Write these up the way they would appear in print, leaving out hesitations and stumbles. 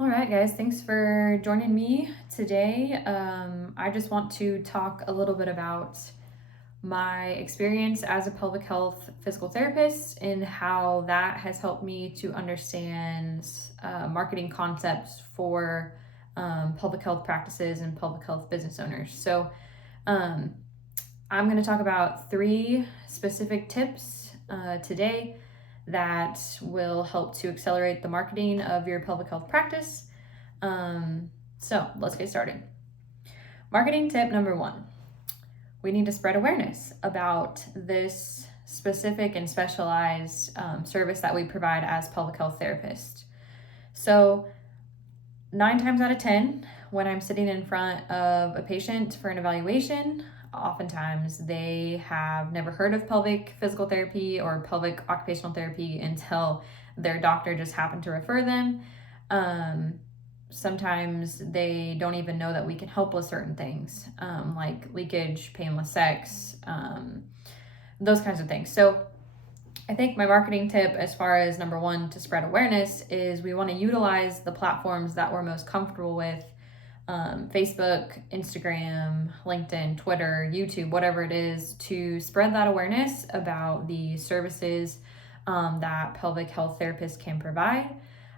All right, guys, thanks for joining me today. I just want to talk a little bit about my experience as a pelvic health physical therapist and how that has helped me to understand marketing concepts for pelvic health practices and pelvic health business owners. So, um, I'm going to talk about 3 specific tips today that will help to accelerate the marketing of your pelvic health practice. So let's get started. Marketing tip number 1. We need to spread awareness about this specific and specialized service that we provide as pelvic health therapists. So 9 times out of 10, when I'm sitting in front of a patient for an evaluation, oftentimes they have never heard of pelvic physical therapy or pelvic occupational therapy until their doctor just happened to refer them. Sometimes they don't even know that we can help with certain things, like leakage, painless sex, those kinds of things. So I think my marketing tip, as far as number 1, to spread awareness, is we want to utilize the platforms that we're most comfortable with. Facebook, Instagram, LinkedIn, Twitter, YouTube, whatever it is, to spread that awareness about the services that pelvic health therapists can provide,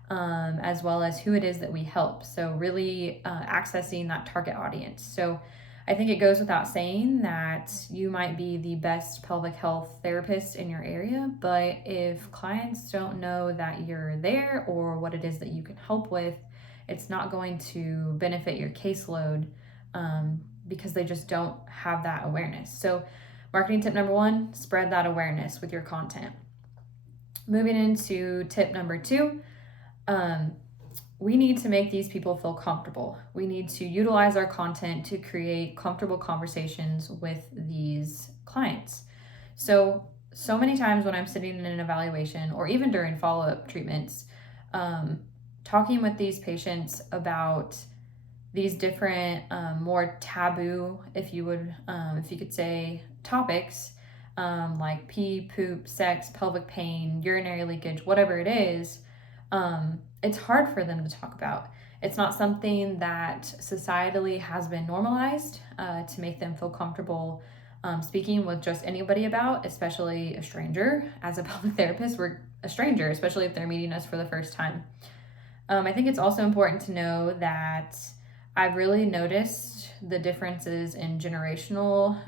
as well as who it is that we help. So really accessing that target audience. So I think it goes without saying that you might be the best pelvic health therapist in your area, but if clients don't know that you're there or what it is that you can help with, it's not going to benefit your caseload because they just don't have that awareness. So marketing tip number 1, spread that awareness with your content. Moving into tip number 2, we need to make these people feel comfortable. We need to utilize our content to create comfortable conversations with these clients. So many times when I'm sitting in an evaluation or even during follow-up treatments, talking with these patients about these different more taboo, if you could say, topics, like pee, poop, sex, pelvic pain, urinary leakage, whatever it is, it's hard for them to talk about. It's not something that societally has been normalized to make them feel comfortable speaking with just anybody about, especially a stranger. As a pelvic therapist, we're a stranger, especially if they're meeting us for the first time. I think it's also important to know that I've really noticed the differences in generational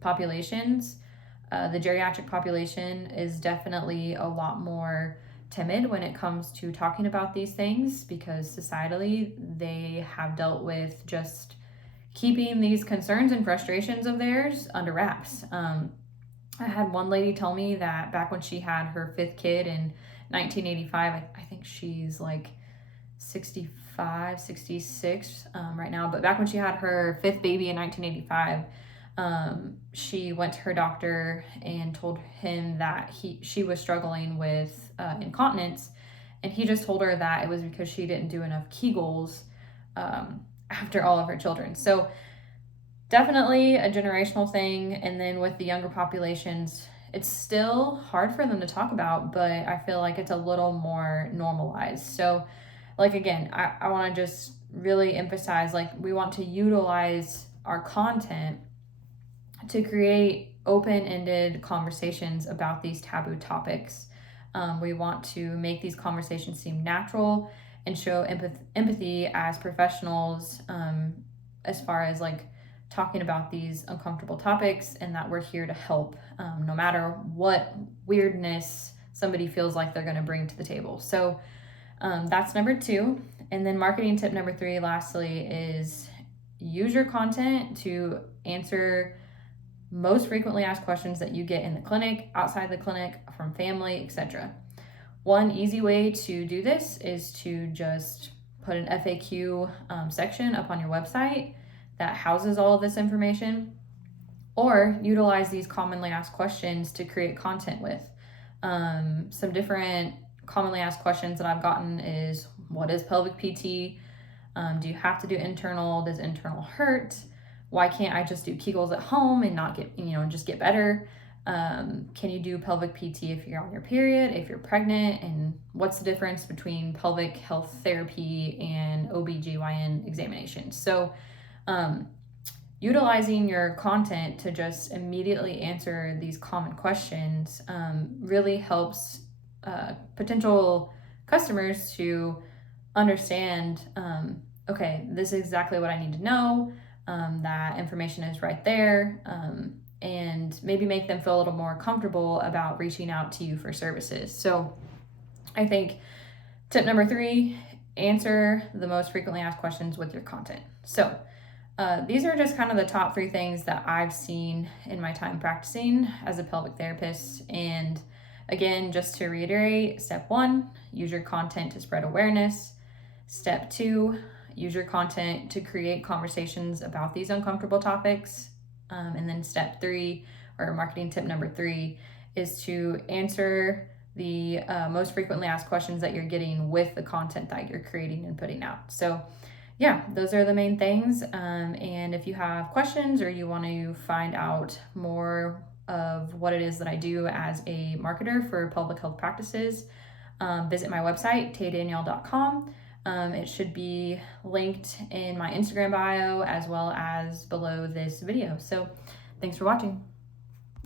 populations. The geriatric population is definitely a lot more timid when it comes to talking about these things because societally they have dealt with just keeping these concerns and frustrations of theirs under wraps. I had one lady tell me that back when she had her 5th kid in 1985, I think she's like 65, 66 right now, but back when she had her 5th baby in 1985, she went to her doctor and told him that she was struggling with incontinence, and he just told her that it was because she didn't do enough Kegels after all of her children. So definitely a generational thing. And then with the younger populations, it's still hard for them to talk about, but I feel like it's a little more normalized. So like, again, I want to just really emphasize, like, we want to utilize our content to create open-ended conversations about these taboo topics. We want to make these conversations seem natural and show empathy as professionals, as far as like talking about these uncomfortable topics, and that we're here to help, no matter what weirdness somebody feels like they're going to bring to the table. So that's number 2. And then marketing tip number 3, lastly, is use your content to answer most frequently asked questions that you get in the clinic, outside the clinic, from family, etc. One easy way to do this is to just put an FAQ section up on your website that houses all of this information, or utilize these commonly asked questions to create content with. Some different commonly asked questions that I've gotten is, what is pelvic PT? Do you have to do internal? Does internal hurt? Why can't I just do Kegels at home and not just get better? Can you do pelvic PT if you're on your period, if you're pregnant, and what's the difference between pelvic health therapy and OBGYN examinations? So utilizing your content to just immediately answer these common questions really helps potential customers to understand, okay, this is exactly what I need to know. That information is right there, and maybe make them feel a little more comfortable about reaching out to you for services. So I think tip number 3, answer the most frequently asked questions with your content. So these are just kind of the top 3 things that I've seen in my time practicing as a pelvic therapist. And again, just to reiterate, step 1, use your content to spread awareness. Step 2, use your content to create conversations about these uncomfortable topics. And then step 3, or marketing tip number 3, is to answer the most frequently asked questions that you're getting with the content that you're creating and putting out. So yeah, those are the main things. And if you have questions or you want to find out more of what it is that I do as a marketer for pelvic health practices, visit my website, taydanielle.com. It should be linked in my Instagram bio as well as below this video. So thanks for watching.